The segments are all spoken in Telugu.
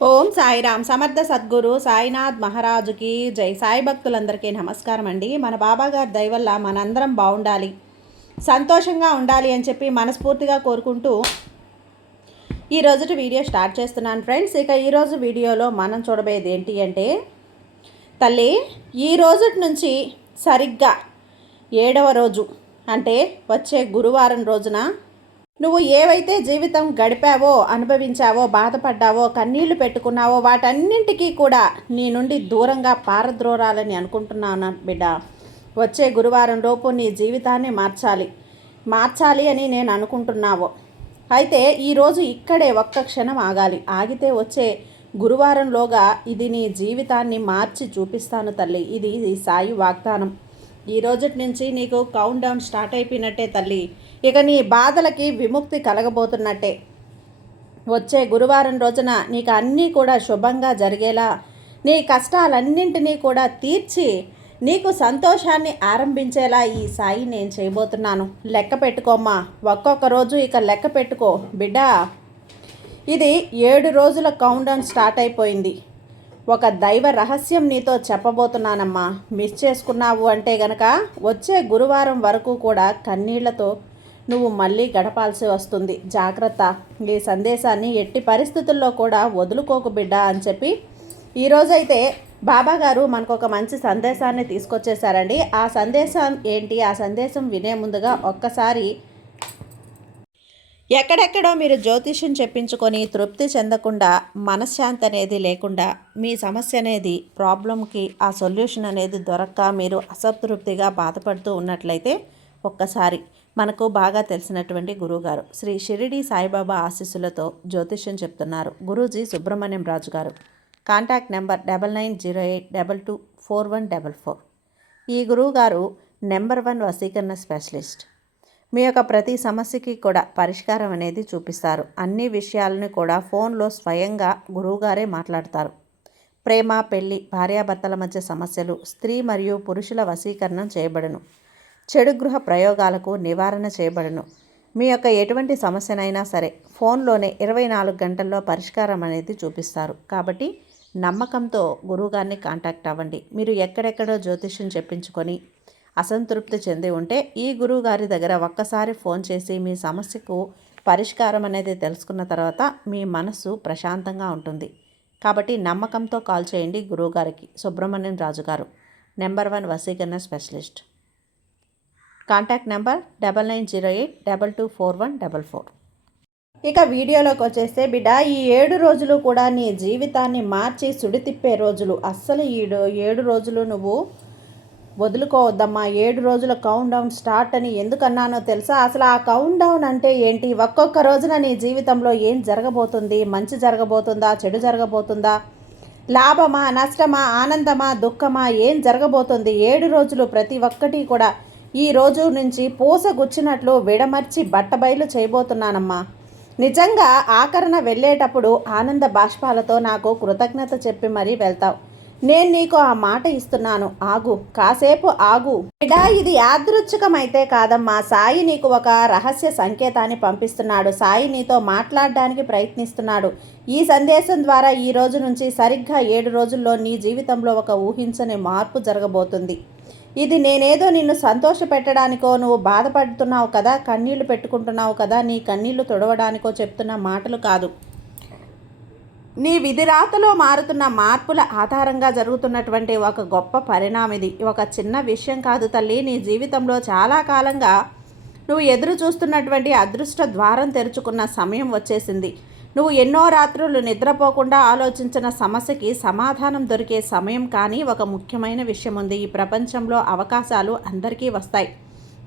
ఓం సాయిరామ్ సమర్థ సద్గురు సాయినాథ్ మహారాజుకి జై. సాయి భక్తులందరికీ నమస్కారం అండి. మన బాబాగారి దయ వల్ల మనందరం బాగుండాలి, సంతోషంగా ఉండాలి అని చెప్పి మనస్ఫూర్తిగా కోరుకుంటూ ఈ రోజుటి వీడియో స్టార్ట్ చేస్తున్నాను ఫ్రెండ్స్. ఇక ఈరోజు వీడియోలో మనం చూడబోయేది ఏంటి అంటే, తల్లి ఈ రోజుటి నుంచి సరిగ్గా 7వ రోజు అంటే వచ్చే గురువారం రోజున నువ్వు ఏవైతే జీవితం గడిపావో, అనుభవించావో, బాధపడ్డావో, కన్నీళ్లు పెట్టుకున్నావో వాటన్నింటికీ కూడా నీ నుండి దూరంగా పారద్రోరాలని అనుకుంటున్నాను బిడ్డ. వచ్చే గురువారం లోపు నీ జీవితాన్ని మార్చాలి అని నేను అనుకుంటున్నావు. అయితే ఈరోజు ఇక్కడే ఒక్క క్షణం ఆగాలి. ఆగితే వచ్చే గురువారంలోగా ఇది నీ జీవితాన్ని మార్చి చూపిస్తాను తల్లి. ఇది ఈ సాయి వాగ్దానం. ఈ రోజుటి నుంచి నీకు కౌంట్ డౌన్ స్టార్ట్ అయిపోయినట్టే తల్లి. ఇక నీ బాధలకి విముక్తి కలగబోతున్నట్టే. వచ్చే గురువారం రోజున నీకు అన్నీ కూడా శుభంగా జరిగేలా, నీ కష్టాలన్నింటినీ కూడా తీర్చి నీకు సంతోషాన్ని ఆరంభించేలా ఈ సాయి నేను చేయబోతున్నాను. లెక్క పెట్టుకోమ్మా, ఒక్కొక్క రోజు ఇక లెక్క పెట్టుకో బిడ్డా. ఇది 7 రోజుల కౌంట్ డౌన్ స్టార్ట్ అయిపోయింది. ఒక దైవ రహస్యం నీతో చెప్పబోతున్నానమ్మా. మిస్ చేసుకున్నావు అంటే గనక వచ్చే గురువారం వరకు కూడా కన్నీళ్లతో నువ్వు మళ్ళీ గడపాల్సి వస్తుంది. జాగ్రత్త. ఈ సందేశాన్ని ఎట్టి పరిస్థితుల్లో కూడా వదులుకోకు బిడ్డ అని చెప్పి ఈరోజైతే బాబాగారు మనకు ఒక మంచి సందేశాన్ని తీసుకొచ్చేసారండి. ఆ సందేశం ఏంటి, ఆ సందేశం వినే ముందుగా ఒక్కసారి ఎక్కడెక్కడో మీరు జ్యోతిష్యం చెప్పించుకొని తృప్తి చెందకుండా, మనశ్శాంతి అనేది లేకుండా, మీ సమస్య అనేది ప్రాబ్లంకి ఆ సొల్యూషన్ అనేది దొరక్క మీరు అసంతృప్తిగా బాధపడుతూ ఉన్నట్లయితే ఒక్కసారి మనకు బాగా తెలిసినటువంటి గురువుగారు శ్రీ షిరిడి సాయిబాబా ఆశీస్సులతో జ్యోతిష్యం చెప్తున్నారు గురూజీ సుబ్రహ్మణ్యం రాజు గారు. Contact number 9908224144. ఈ గురువుగారు నెంబర్ 1 వశీకరణ స్పెషలిస్ట్. మీ యొక్క ప్రతి సమస్యకి కూడా పరిష్కారం అనేది చూపిస్తారు. అన్ని విషయాలను కూడా ఫోన్లో స్వయంగా గురువుగారే మాట్లాడతారు. ప్రేమ, పెళ్లి, భార్యాభర్తల మధ్య సమస్యలు, స్త్రీ మరియు పురుషుల వశీకరణం చేయబడును. చెడు గృహ ప్రయోగాలకు నివారణ చేయబడును. మీ యొక్క ఎటువంటి సమస్యనైనా సరే ఫోన్లోనే 24 గంటల్లో పరిష్కారం అనేది చూపిస్తారు. కాబట్టి నమ్మకంతో గురువుగారిని కాంటాక్ట్ అవ్వండి. మీరు ఎక్కడెక్కడో జ్యోతిష్యం చెప్పించుకొని అసంతృప్తి చెంది ఉంటే ఈ గురువు గారి దగ్గర ఒక్కసారి ఫోన్ చేసి మీ సమస్యకు పరిష్కారం అనేది తెలుసుకున్న తర్వాత మీ మనసు ప్రశాంతంగా ఉంటుంది. కాబట్టి నమ్మకంతో కాల్ చేయండి గురువుగారికి. సుబ్రహ్మణ్యం రాజు గారు, నెంబర్ 1 వశీకరణ స్పెషలిస్ట్. Contact number 9908224144. ఇక వీడియోలోకి వచ్చేస్తే బిడ్డ, ఈ 7 రోజులు కూడా నీ జీవితాన్ని మార్చి సుడి తిప్పే రోజులు. అస్సలు ఈ 7 రోజులు నువ్వు వదులుకోవద్దమ్మా. 7 రోజుల కౌంట్ డౌన్ స్టార్ట్ అని ఎందుకన్నానో తెలుసా? అసలు ఆ కౌంట్ డౌన్ అంటే ఏంటి? ఒక్కొక్క రోజున నీ జీవితంలో ఏం జరగబోతుంది? మంచి జరగబోతుందా, చెడు జరగబోతుందా, లాభమా, నష్టమా, ఆనందమా, దుఃఖమా, ఏం జరగబోతుంది? 7 రోజులు ప్రతి ఒక్కటి కూడా ఈ రోజు నుంచి పూసగుచ్చినట్లు విడమర్చి బట్టబయలు చేయబోతున్నానమ్మా. నిజంగా ఆఖరణ వెళ్ళేటప్పుడు ఆనంద బాష్పాలతో నాకు కృతజ్ఞత చెప్పి మరీ వెళ్తావు. నేను నీకు ఆ మాట ఇస్తున్నాను. ఆగు, కాసేపు ఆగు బిడ్డా. ఇది యాదృచ్ఛికమైతే కాదమ్మా. సాయి నీకు ఒక రహస్య సంకేతాన్ని పంపిస్తున్నాడు. సాయి నీతో మాట్లాడడానికి ప్రయత్నిస్తున్నాడు. ఈ సందేశం ద్వారా ఈ రోజు నుంచి సరిగ్గా 7 రోజుల్లో నీ జీవితంలో ఒక ఊహించని మార్పు జరగబోతుంది. ఇది నేనేదో నిన్ను సంతోష పెట్టడానికో, నువ్వు బాధపడుతున్నావు కదా, కన్నీళ్లు పెట్టుకుంటున్నావు కదా, నీ కన్నీళ్లు తుడవడానికో చెప్తున్న మాటలు కాదు. నీ విధిరాతలో మారుతున్న మార్పుల ఆధారంగా జరుగుతున్నటువంటి ఒక గొప్ప పరిణామం ఇది. ఒక చిన్న విషయం కాదు తల్లి. నీ జీవితంలో చాలా కాలంగా నువ్వు ఎదురు చూస్తున్నటువంటి అదృష్ట ద్వారం తెరుచుకున్న సమయం వచ్చేసింది. నువ్వు ఎన్నో రాత్రులు నిద్రపోకుండా ఆలోచించిన సమస్యకి సమాధానం దొరికే సమయం. కానీ ఒక ముఖ్యమైన విషయం ఉంది. ఈ ప్రపంచంలో అవకాశాలు అందరికీ వస్తాయి,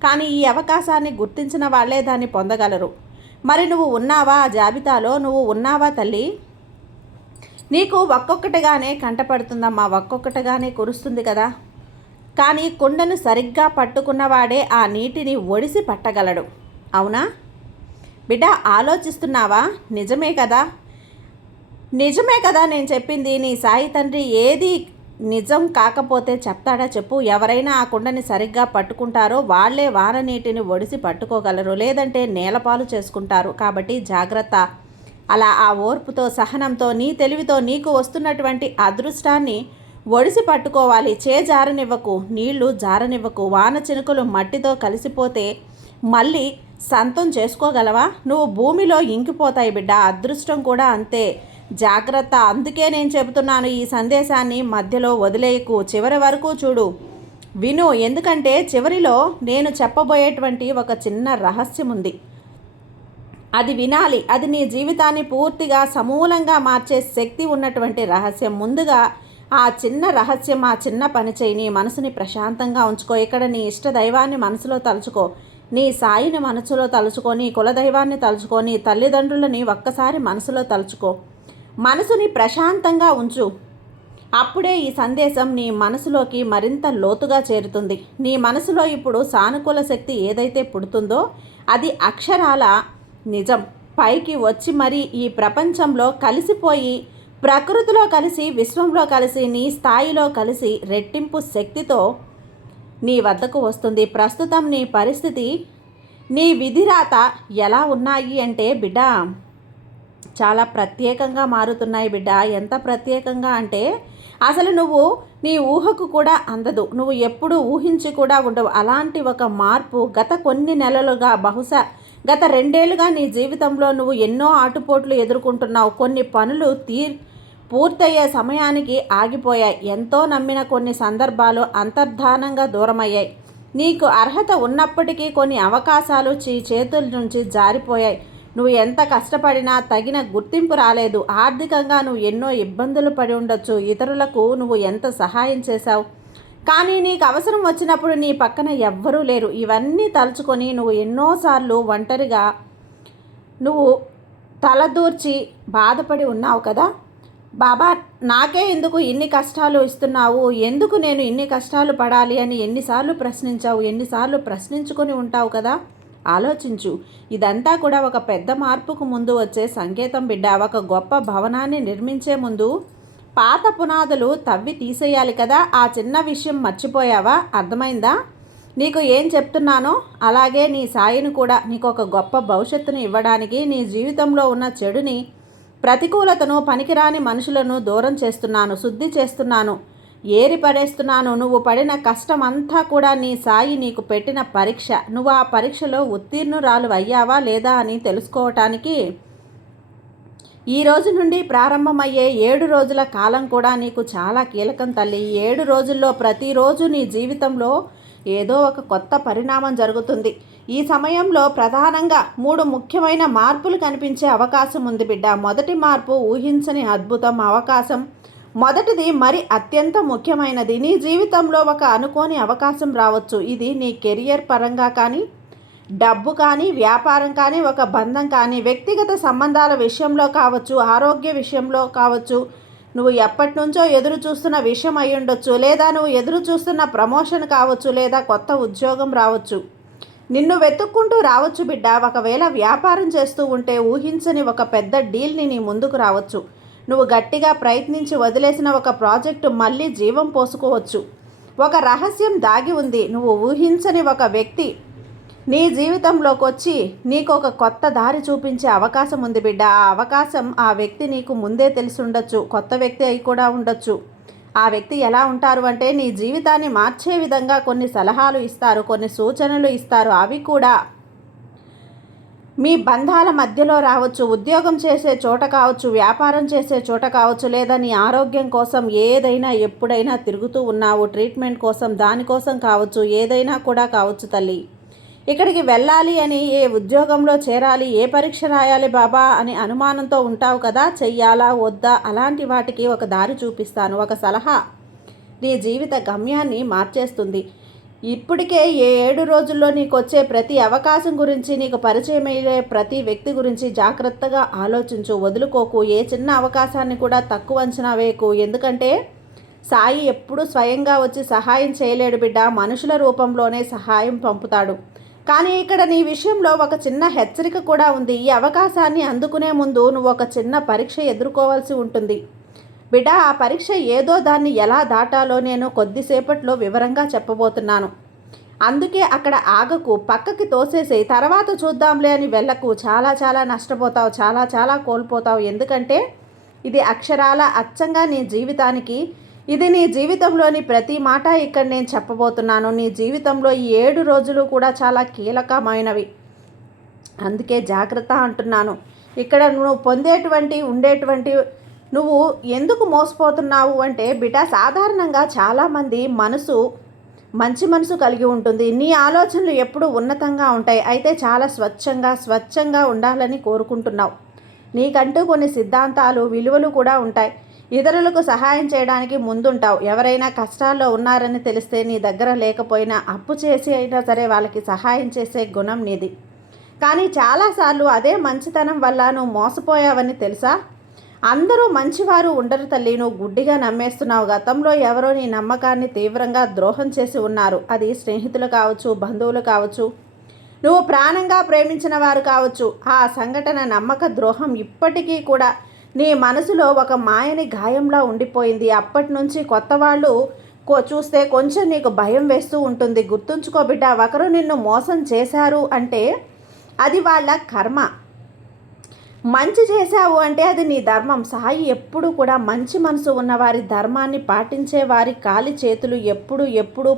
కానీ ఈ అవకాశాన్ని గుర్తించిన వాళ్ళే దాన్ని పొందగలరు. మరి నువ్వు ఉన్నావా? ఆ జాబితాలో నువ్వు ఉన్నావా తల్లి? నీకు ఒక్కొక్కటిగానే కంటపడుతుందమ్మా, ఒక్కొక్కటిగానే కురుస్తుంది కదా. కానీ కుండను సరిగ్గా పట్టుకున్నవాడే ఆ నీటిని ఒడిసి పట్టగలడు. అవునా బిడ్డ? ఆలోచిస్తున్నావా? నిజమే కదా, నిజమే కదా నేను చెప్పింది. నీ సాయి తండ్రి ఏది నిజం కాకపోతే చెప్తాడా చెప్పు? ఎవరైనా ఆ కుండని సరిగ్గా పట్టుకుంటారో వాళ్ళే వాన నీటిని ఒడిసి పట్టుకోగలరు, లేదంటే నేలపాలు చేసుకుంటారు. కాబట్టి జాగ్రత్త. అలా ఆ ఓర్పుతో, సహనంతో, నీ తెలివితో నీకు వస్తున్నటువంటి అదృష్టాన్ని ఒడిసి పట్టుకోవాలి. జారనివ్వకు, నీళ్లు జారనివ్వకు. వాన చినుకులు మట్టితో కలిసిపోతే మళ్ళీ సంతం చేసుకోగలవా? నువ్వు భూమిలో ఇంకిపోతాయి బిడ్డ. అదృష్టం కూడా అంతే, జాగ్రత్త. అందుకే నేను చెబుతున్నాను, ఈ సందేశాన్ని మధ్యలో వదిలేయకు, చివరి వరకు చూడు, విను. ఎందుకంటే చివరిలో నేను చెప్పబోయేటువంటి ఒక చిన్న రహస్యం ఉంది. అది వినాలి. అది నీ జీవితాన్ని పూర్తిగా సమూలంగా మార్చే శక్తి ఉన్నటువంటి రహస్యం. ముందుగా ఆ చిన్న రహస్యం, ఆ చిన్న పని చేయి. నీ మనసుని ప్రశాంతంగా ఉంచుకో. ఇక్కడ నీ ఇష్ట దైవాన్ని మనసులో తలుచుకో, నీ సాయిని మనసులో తలుచుకో, నీ కులదైవాన్ని తలుచుకో, నీ తల్లిదండ్రులని ఒక్కసారి మనసులో తలుచుకో. మనసుని ప్రశాంతంగా ఉంచు. అప్పుడే ఈ సందేశం నీ మనసులోకి మరింత లోతుగా చేరుతుంది. నీ మనసులో ఇప్పుడు సానుకూల శక్తి ఏదైతే పుడుతుందో అది అక్షరాల నిజం. పైకి వచ్చి మరి ఈ ప్రపంచంలో కలిసిపోయి, ప్రకృతిలో కలిసి, విశ్వంలో కలిసి, నీ స్థాయిలో కలిసి రెట్టింపు శక్తితో నీ వద్దకు వస్తుంది. ప్రస్తుతం నీ పరిస్థితి, నీ విధిరాత ఎలా ఉన్నాయి అంటే బిడ్డ, చాలా ప్రత్యేకంగా మారుతున్నాయి బిడ్డ. ఎంత ప్రత్యేకంగా అంటే అసలు నువ్వు నీ ఊహకు కూడా అందదు. నువ్వు ఎప్పుడు ఊహించి కూడా ఉండవు. అలాంటి ఒక మార్పు గత కొన్ని నెలలుగా, బహుశా గత 2 ఏళ్ళుగా నీ జీవితంలో నువ్వు ఎన్నో ఆటుపోట్లు ఎదుర్కొంటున్నావు. కొన్ని పనులు పూర్తయ్యే సమయానికి ఆగిపోయాయి. ఎంతో నమ్మిన కొన్ని సందర్భాలు అంతర్ధానంగా దూరమయ్యాయి. నీకు అర్హత ఉన్నప్పటికీ కొన్ని అవకాశాలు చేతుల నుంచి జారిపోయాయి. నువ్వు ఎంత కష్టపడినా తగిన గుర్తింపు రాలేదు. ఆర్థికంగా నువ్వు ఎన్నో ఇబ్బందులు పడి ఉండొచ్చు. ఇతరులకు నువ్వు ఎంత సహాయం చేశావు, కానీ నీకు అవసరం వచ్చినప్పుడు నీ పక్కన ఎవ్వరూ లేరు. ఇవన్నీ తలుచుకొని నువ్వు ఎన్నోసార్లు ఒంటరిగా నువ్వు తలదూర్చి బాధపడి ఉన్నావు కదా. బాబా, నాకే ఎందుకు ఇన్ని కష్టాలు ఇస్తున్నావు, ఎందుకు నేను ఇన్ని కష్టాలు పడాలి అని ఎన్నిసార్లు ప్రశ్నించావు, ఎన్నిసార్లు ప్రశ్నించుకొని ఉంటావు కదా. ఆలోచించు. ఇదంతా కూడా ఒక పెద్ద మార్పుకు ముందు వచ్చే సంకేతం బిడ్డ. ఒక గొప్ప భవనాన్ని నిర్మించే ముందు పాత పునాదులు తవ్వి తీసేయాలి కదా. ఆ చిన్న విషయం మర్చిపోయావా? అర్థమైందా నీకు ఏం చెప్తున్నానో? అలాగే నీ సాయిని కూడా నీకు ఒక గొప్ప భవిష్యత్తును ఇవ్వడానికి, నీ జీవితంలో ఉన్న చెడుని, ప్రతికూలతను, పనికిరాని మనుషులను దూరం చేస్తున్నాను, శుద్ధి చేస్తున్నాను, ఏరి పడేస్తున్నాను. నువ్వు పడిన కష్టం అంతా కూడా నీ సాయి నీకు పెట్టిన పరీక్ష. నువ్వు ఆ పరీక్షలో ఉత్తీర్ణురాలు అయ్యావా లేదా అని తెలుసుకోవటానికి ఈ రోజు నుండి ప్రారంభమయ్యే 7 రోజుల కాలం కూడా నీకు చాలా కీలకం తల్లి. 7 రోజుల్లో ప్రతిరోజు నీ జీవితంలో ఏదో ఒక కొత్త పరిణామం జరుగుతుంది. ఈ సమయంలో ప్రధానంగా 3 ముఖ్యమైన మార్పులు కనిపించే అవకాశం ఉంది బిడ్డ. మొదటి మార్పు ఊహించని అద్భుతం, అవకాశం. మొదటిది మరి అత్యంత ముఖ్యమైనది. నీ జీవితంలో ఒక అనుకోని అవకాశం రావచ్చు. ఇది నీ కెరియర్ పరంగా కానీ, డబ్బు కానీ, వ్యాపారం కానీ, ఒక బంధం కానీ, వ్యక్తిగత సంబంధాల విషయంలో కావచ్చు, ఆరోగ్య విషయంలో కావచ్చు, నువ్వు ఎప్పటి నుంచో ఎదురు చూస్తున్న విషయం అయి ఉండొచ్చు, లేదా నువ్వు ఎదురు చూస్తున్న ప్రమోషన్ కావచ్చు, లేదా కొత్త ఉద్యోగం రావచ్చు, నిన్ను వెతుక్కుంటూ రావచ్చు బిడ్డ. ఒకవేళ వ్యాపారం చేస్తూ ఉంటే ఊహించని ఒక పెద్ద డీల్ని నీ ముందుకు రావచ్చు. నువ్వు గట్టిగా ప్రయత్నించి వదిలేసిన ఒక ప్రాజెక్టు మళ్ళీ జీవం పోసుకోవచ్చు. ఒక రహస్యం దాగి ఉంది. నువ్వు ఊహించని ఒక వ్యక్తి నీ జీవితంలోకి వచ్చి నీకు ఒక కొత్త దారి చూపించే అవకాశం ఉంది బిడ్డ. ఆ అవకాశం, ఆ వ్యక్తి నీకు ముందే తెలిసి ఉండొచ్చు, కొత్త వ్యక్తి అయి కూడా ఉండొచ్చు. ఆ వ్యక్తి ఎలా ఉంటారు అంటే నీ జీవితాన్ని మార్చే విధంగా కొన్ని సలహాలు ఇస్తారు, కొన్ని సూచనలు ఇస్తారు. అవి కూడా మీ బంధాల మధ్యలో రావచ్చు, ఉద్యోగం చేసే చోట కావచ్చు, వ్యాపారం చేసే చోట కావచ్చు, లేదా నీ ఆరోగ్యం కోసం ఏదైనా ఎప్పుడైనా తిరుగుతూ ఉన్నావు, ట్రీట్మెంట్ కోసం, దానికోసం కావచ్చు, ఏదైనా కూడా కావచ్చు తల్లి. ఇక్కడికి వెళ్ళాలి అని, ఏ ఉద్యోగంలో చేరాలి, ఏ పరీక్ష రాయాలి బాబా అని అనుమానంతో ఉంటావు కదా. చెయ్యాలా వద్దా, అలాంటి వాటికి ఒక దారి చూపిస్తాను. ఒక సలహా నీ జీవిత గమ్యాన్ని మార్చేస్తుంది. ఇప్పటికే ఏ 7 రోజుల్లో నీకు వచ్చే ప్రతి అవకాశం గురించి, నీకు పరిచయమయ్యే ప్రతి వ్యక్తి గురించి జాగ్రత్తగా ఆలోచించు. వదులుకోకు. ఏ చిన్న అవకాశాన్ని కూడా తక్కువ అంచనా వేయకు. ఎందుకంటే సాయి ఎప్పుడు స్వయంగా వచ్చి సహాయం చేయలేడు బిడ్డ, మనుషుల రూపంలోనే సహాయం పంపుతాడు. కానీ ఇక్కడ నీ విషయంలో ఒక చిన్న హెచ్చరిక కూడా ఉంది. ఈ అవకాశాన్ని అందుకునే ముందు నువ్వు ఒక చిన్న పరీక్ష ఎదుర్కోవాల్సి ఉంటుంది బిడ్డ. ఆ పరీక్ష ఏదో, దాన్ని ఎలా దాటాలో నేను కొద్దిసేపట్లో వివరంగా చెప్పబోతున్నాను. అందుకే అక్కడ ఆగకు, పక్కకి తోసేసేయి, తర్వాత చూద్దాంలే అని వెళ్ళకు. చాలా చాలా నష్టపోతావు, చాలా చాలా కోల్పోతావు. ఎందుకంటే ఇది అక్షరాల అచ్చంగా నీ జీవితానికి, ఇది నీ జీవితంలోని ప్రతి మాట ఇక్కడ నేను చెప్పబోతున్నాను. నీ జీవితంలో ఈ 7 రోజులు కూడా చాలా కీలకమైనవి. అందుకే జాగ్రత్త అంటున్నాను. ఇక్కడ నువ్వు ఉండేటువంటి నువ్వు ఎందుకు మోసపోతున్నావు అంటే బిడ్డ, సాధారణంగా చాలామంది మంచి మనసు కలిగి ఉంటుంది. నీ ఆలోచనలు ఎప్పుడూ ఉన్నతంగా ఉంటాయి. అయితే చాలా స్వచ్ఛంగా ఉండాలని కోరుకుంటున్నావు. నీకంటూ కొన్ని సిద్ధాంతాలు, విలువలు కూడా ఉంటాయి. ఇతరులకు సహాయం చేయడానికి ముందుంటావు. ఎవరైనా కష్టాల్లో ఉన్నారని తెలిస్తే నీ దగ్గర లేకపోయినా అప్పు చేసి అయినా సరే వాళ్ళకి సహాయం చేసే గుణం నీది. కానీ చాలాసార్లు అదే మంచితనం వల్ల నువ్వు మోసపోయావని తెలుసా? అందరూ మంచివారు ఉండరు తల్లి, నువ్వు గుడ్డిగా నమ్మేస్తున్నావు. గతంలో ఎవరో నీ నమ్మకాన్ని తీవ్రంగా ద్రోహం చేసి ఉన్నారు. అది స్నేహితులు కావచ్చు, బంధువులు కావచ్చు, నువ్వు ప్రాణంగా ప్రేమించిన వారు కావచ్చు. ఆ సంఘటన, నమ్మక ద్రోహం ఇప్పటికీ కూడా నీ మనసులో ఒక మాయని గాయంలా ఉండిపోయింది. అప్పటి నుంచి కొత్త వాళ్ళు చూస్తే కొంచెం నీకు భయం వేస్తూ ఉంటుంది. గుర్తుంచుకో బిడ్డ, ఒకరు నిన్ను మోసం చేశారు అంటే అది వాళ్ళ కర్మ. మంచి చేశావు అంటే అది నీ ధర్మం. సాయి ఎప్పుడు కూడా మంచి మనసు ఉన్నవారి, ధర్మాన్ని పాటించే వారి కాలి చేతులు ఎప్పుడు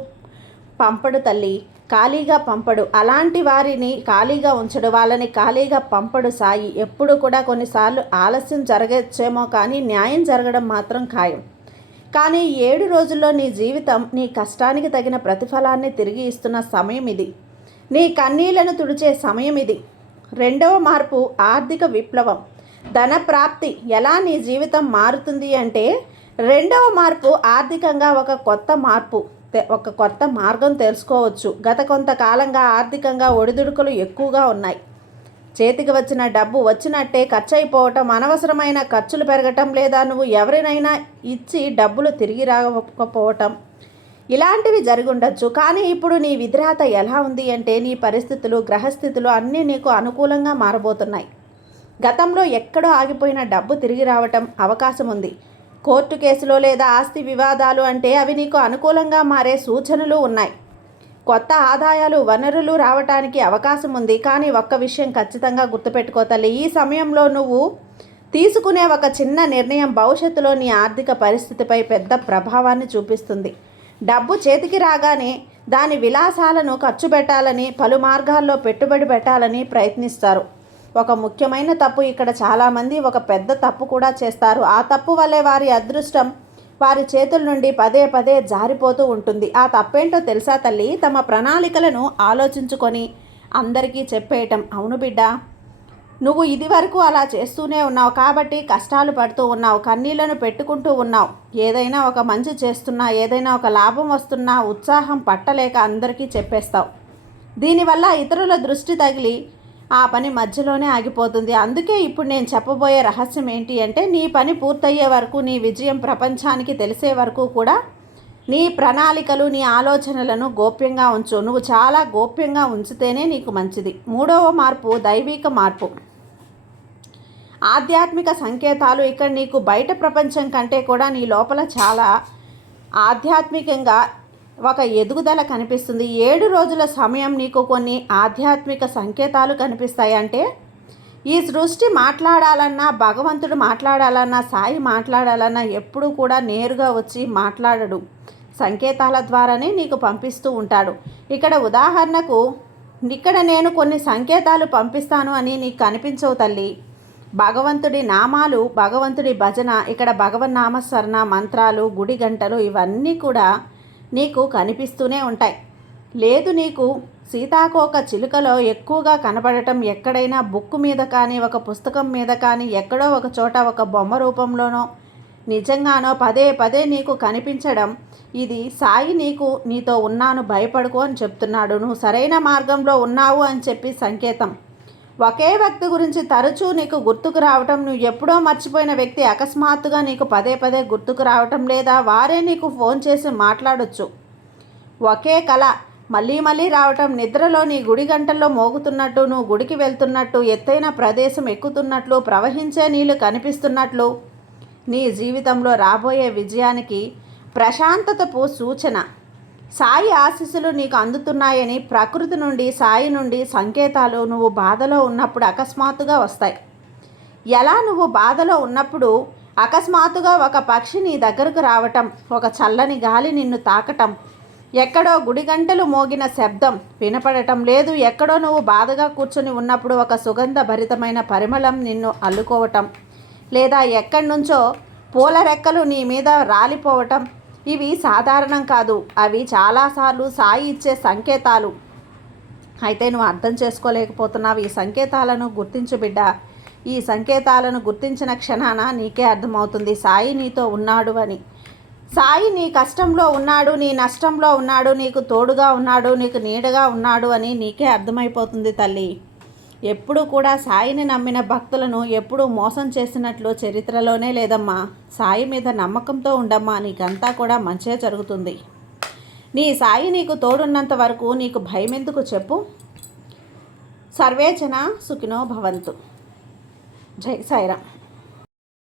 పంపడు తల్లి, ఖాళీగా పంపడు. అలాంటి వారిని ఖాళీగా ఉంచడు, వాళ్ళని ఖాళీగా పంపడు సాయి. ఎప్పుడు కూడా కొన్నిసార్లు ఆలస్యం జరగచ్చేమో కానీ న్యాయం జరగడం మాత్రం ఖాయం. కానీ 7 రోజుల్లో నీ జీవితం నీ కష్టానికి తగిన ప్రతిఫలాన్ని తిరిగి ఇస్తున్న సమయం ఇది. నీ కన్నీళ్లను తుడిచే సమయం ఇది. రెండవ మార్పు ఆర్థిక విప్లవం, ధన ప్రాప్తి. ఎలా నీ జీవితం మారుతుంది అంటే రెండవ మార్పు ఆర్థికంగా ఒక కొత్త మార్గం తెలుసుకోవచ్చు. గత కొంతకాలంగా ఆర్థికంగా ఒడిదుడుకులు ఎక్కువగా ఉన్నాయి. చేతికి వచ్చిన డబ్బు వచ్చినట్టే ఖర్చు అయిపోవటం, అనవసరమైన ఖర్చులు పెరగటం, లేదా నువ్వు ఎవరినైనా ఇచ్చి డబ్బులు తిరిగి రాకపోవటం, ఇలాంటివి జరుగుండొచ్చు. కానీ ఇప్పుడు నీ విధిరాత ఎలా ఉంది అంటే నీ పరిస్థితులు, గ్రహస్థితులు అన్నీ నీకు అనుకూలంగా మారబోతున్నాయి. గతంలో ఎక్కడో ఆగిపోయిన డబ్బు తిరిగి రావటం అవకాశం ఉంది. కోర్టు కేసులో లేదా ఆస్తి వివాదాలు అంటే అవి నీకు అనుకూలంగా మారే సూచనలు ఉన్నాయి. కొత్త ఆదాయాలు, వనరులు రావటానికి అవకాశం ఉంది. కానీ ఒక్క విషయం ఖచ్చితంగా గుర్తుపెట్టుకో తల్లి, ఈ సమయంలో నువ్వు తీసుకునే ఒక చిన్న నిర్ణయం భవిష్యత్తులో నీ ఆర్థిక పరిస్థితిపై పెద్ద ప్రభావాన్ని చూపిస్తుంది. డబ్బు చేతికి రాగానే దాని విలాసాలను ఖర్చు పెట్టాలని, పలు మార్గాల్లో పెట్టుబడి పెట్టాలని ప్రయత్నిస్తారు. ఒక ముఖ్యమైన తప్పు ఇక్కడ చాలామంది ఒక పెద్ద తప్పు కూడా చేస్తారు. ఆ తప్పు వల్లే వారి అదృష్టం వారి చేతుల నుండి పదే జారిపోతూ ఉంటుంది. ఆ తప్పేంటో తెలుసా తల్లి? తమ ప్రణాళికలను ఆలోచించుకొని అందరికీ చెప్పేయటం. అవును బిడ్డ, నువ్వు ఇది వరకు అలా చేస్తూనే ఉన్నావు కాబట్టి కష్టాలు పడుతూ ఉన్నావు, కన్నీళ్లను పెట్టుకుంటూ ఉన్నావు. ఏదైనా ఒక మంచి చేస్తున్నా, ఏదైనా ఒక లాభం వస్తున్నా ఉత్సాహం పట్టలేక అందరికీ చెప్పేస్తావు. దీనివల్ల ఇతరుల దృష్టి తగిలి ఆ పని మధ్యలోనే ఆగిపోతుంది. అందుకే ఇప్పుడు నేను చెప్పబోయే రహస్యం ఏంటి అంటే నీ పని పూర్తయ్యే వరకు, నీ విజయం ప్రపంచానికి తెలిసే వరకు కూడా నీ ప్రణాళికలు, నీ ఆలోచనలను గోప్యంగా ఉంచు. నువ్వు చాలా గోప్యంగా ఉంచితేనే నీకు మంచిది. మూడవ మార్పు దైవిక మార్పు, ఆధ్యాత్మిక సంకేతాలు. ఇక్కడ నీకు బయట ప్రపంచం కంటే కూడా నీ లోపల చాలా ఆధ్యాత్మికంగా ఒక ఎదుగుదల కనిపిస్తుంది. 7 రోజుల సమయం నీకు కొన్ని ఆధ్యాత్మిక సంకేతాలు కనిపిస్తాయి. అంటే ఈ సృష్టి మాట్లాడాలన్నా, భగవంతుడు మాట్లాడాలన్నా, సాయి మాట్లాడాలన్నా ఎప్పుడూ కూడా నేరుగా వచ్చి మాట్లాడడు, సంకేతాల ద్వారానే నీకు పంపిస్తూ ఉంటాడు. ఇక్కడ ఉదాహరణకు, ఇక్కడ నేను కొన్ని సంకేతాలు పంపిస్తాను అని నీకు కనిపించవు తల్లి. భగవంతుడి నామాలు, భగవంతుడి భజన, ఇక్కడ భగవన్నామస్మరణ, మంత్రాలు, గుడి గంటలు ఇవన్నీ కూడా నీకు కనిపిస్తూనే ఉంటాయి. లేదు, నీకు సీతాకోక చిలుకలో ఎక్కువగా కనబడటం, ఎక్కడైనా బుక్ మీద కానీ, ఒక పుస్తకం మీద కానీ, ఎక్కడో ఒక చోట ఒక బొమ్మ రూపంలోనో నిజంగానో పదే నీకు కనిపించడం, ఇది సాయి నీతో ఉన్నాను, భయపడుకో అని చెప్తున్నాడు. నువ్వు సరైన మార్గంలో ఉన్నావు అని చెప్పి సంకేతం. ఒకే వ్యక్తి గురించి తరచూ నీకు గుర్తుకు రావటం, నువ్వు ఎప్పుడో మర్చిపోయిన వ్యక్తి అకస్మాత్తుగా నీకు పదే గుర్తుకు రావటం, లేదా వారే నీకు ఫోన్ చేసి మాట్లాడొచ్చు. ఒకే కళ మళ్ళీ రావటం, నిద్రలో నీ గుడి గంటల్లో మోగుతున్నట్టు, నువ్వు గుడికి వెళ్తున్నట్టు, ఎత్తైన ప్రదేశం ఎక్కుతున్నట్లు, ప్రవహించే నీళ్లు కనిపిస్తున్నట్లు, నీ జీవితంలో రాబోయే విజయానికి ప్రశాంతతకు సూచన. సాయి ఆశీస్సులు నీకు అందుతున్నాయని ప్రకృతి నుండి, సాయి నుండి సంకేతాలు నువ్వు బాధలో ఉన్నప్పుడు అకస్మాత్తుగా వస్తాయి. ఎలా నువ్వు బాధలో ఉన్నప్పుడు అకస్మాత్తుగా ఒక పక్షి నీ దగ్గరకు రావటం, ఒక చల్లని గాలి నిన్ను తాకటం, ఎక్కడో గుడి గంటలు మోగిన శబ్దం వినపడటం లేదు, ఎక్కడో నువ్వు బాధగా కూర్చొని ఉన్నప్పుడు ఒక సుగంధ భరితమైన పరిమళం నిన్ను అల్లుకోవటం, లేదా ఎక్కడి నుంచో పూల రెక్కలు నీ మీద రాలిపోవటం, ఇవి సాధారణం కాదు. అవి చాలాసార్లు సాయి ఇచ్చే సంకేతాలు. అయితే నువ్వు అర్థం చేసుకోలేకపోతున్నావు. ఈ సంకేతాలను గుర్తించు బిడ్డ. ఈ సంకేతాలను గుర్తించిన క్షణాన నీకే అర్థమవుతుంది సాయి నీతో ఉన్నాడు అని. సాయి నీ కష్టంలో ఉన్నాడు, నీ నష్టంలో ఉన్నాడు, నీకు తోడుగా ఉన్నాడు, నీకు నీడగా ఉన్నాడు అని నీకే అర్థమైపోతుంది తల్లి. ఎప్పుడు కూడా సాయిని నమ్మిన భక్తులను ఎప్పుడూ మోసం చేసినట్లు చరిత్రలోనే లేదమ్మా. సాయి మీద నమ్మకంతో ఉండమ్మా, నీకంతా కూడా మంచే జరుగుతుంది. నీ సాయి నీకు తోడున్నంత వరకు నీకు భయం ఎందుకు చెప్పు. సర్వేజన సుఖినో భవంతు. జై సాయిరామ్.